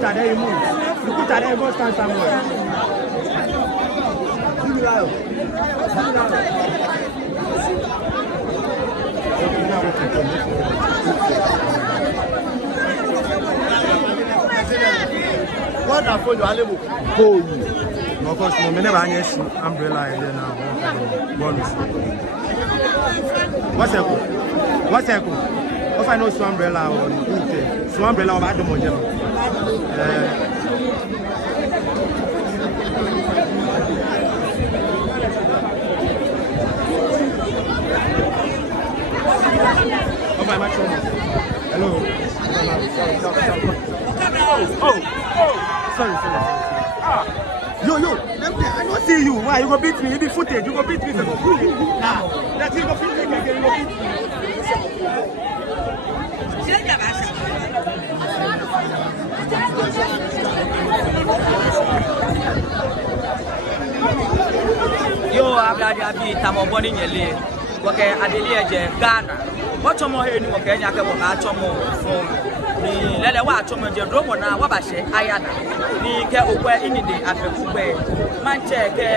put her there, you move. You put her there, you go stand somewhere. What are for you, Alebo? Of course, we never had umbrella here now. What's that? What's that? If I know some umbrella on it, some umbrella on the model. Hello. Oh, sorry. Yo, I don't see you. Why you go beat me? You be footage. You go beat me. Nah, that's you go footage again. You go beat me. Yo, Abdi tamo boni nyele. Okay, Adelie je Ghana. What more here in Kenya ke wona chomo from ni lele wa chomo je dromo na wa ba she ayana ni ke okwa inide afekugbe manche ke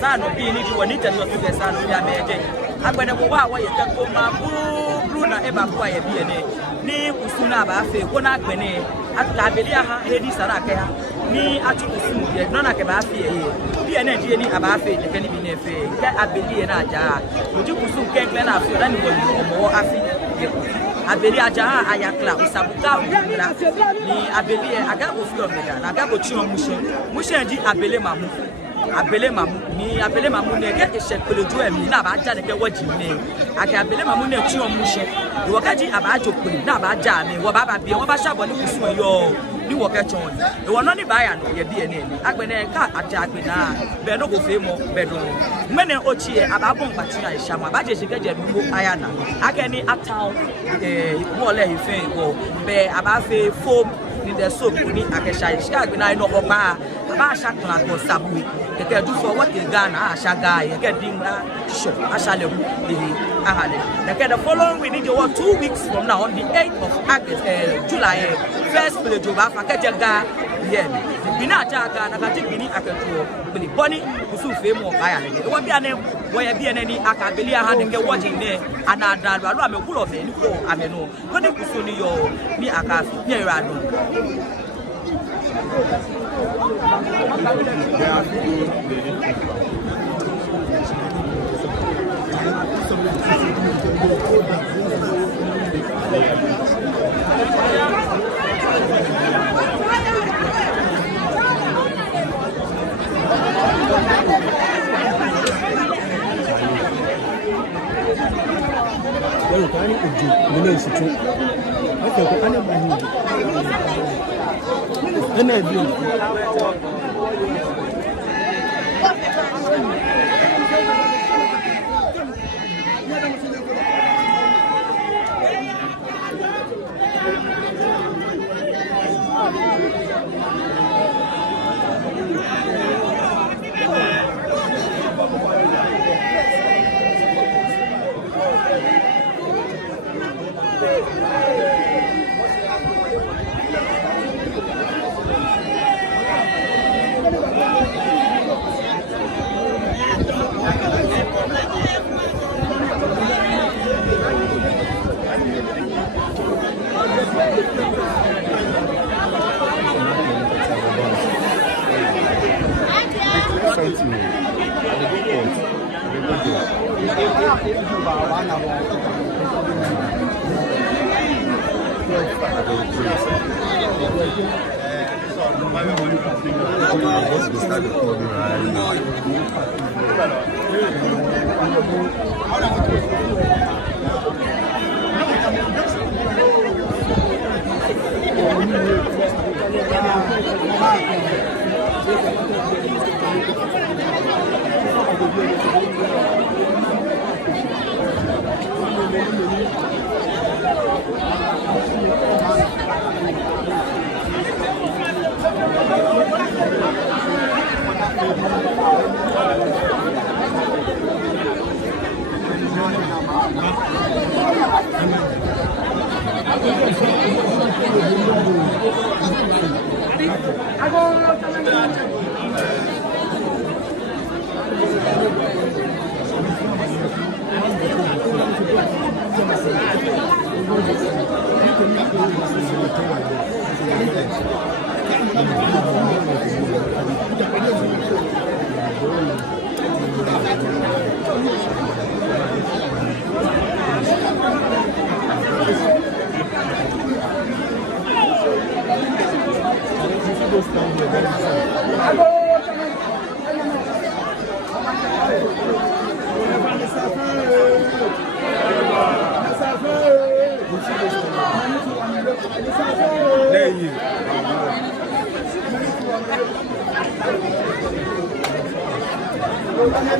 sano bi ni di woni te so ke sano ya meje agbene wo wa ye ke ko ma bru na e ba ko ye bi ene ni kusuna ba afe ko na agbene atabelia ha hedi sara ke ha ni atu kusumu ye no na ke ba afe ye bi ene di ni aba afe je ke ni bi ne fe ke abelie na aja oju kusum ke nkle na afe na ni wo mo afi ye abeli aja ayakla usabuka umira ni abeli aga go fi omega na aga go chi mushe di abele mamu ni abele mamu ne ke se peloju emi na ba ja ne ke waji ne aga abele mamu ne chi mushe wo ka ji aba jo pele na ba ja mi wo ba bi won ba sabo ni kusu yo ni wo ke chon e wo no ni ba ya no ye bi ene ni agbene ka aja agbe na be no go fe mo be do mene ochie aba bon pati ya shama ba je se ke je dugo ayana ageni ataw wo le ife go be aba fe foam ni the soap ni akesha shika agbe na no oba aba sha klan go sabu ke do for what in Ghana ashaga ye ke dinga show ashale mu ahale the following we need to work 2 weeks from now on the 8th of August July first play to ba faketega yen bina ajaga na kati bini aketuo bini boni kusu femu aya ne wo bia ne wo ya bia nani akabeli aha ne ke watching ne anada alu ame kulo fe ni ko ameno no ne kusu ni yo ni akafi ni erado Well, can you do? You know, it's true. Okay, can you buy me? And I do.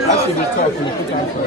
I should be talking to put out for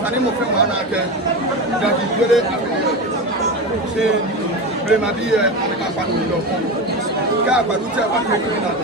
Sani mo fẹ́ mọ̀ ọ́nà kẹ́ dàbí gbére àfẹ́yẹ ṣe bèrè màbí ẹ̀ àmì kápá nínú lọ. Ká àgbàdo tí a bá kékeré náà.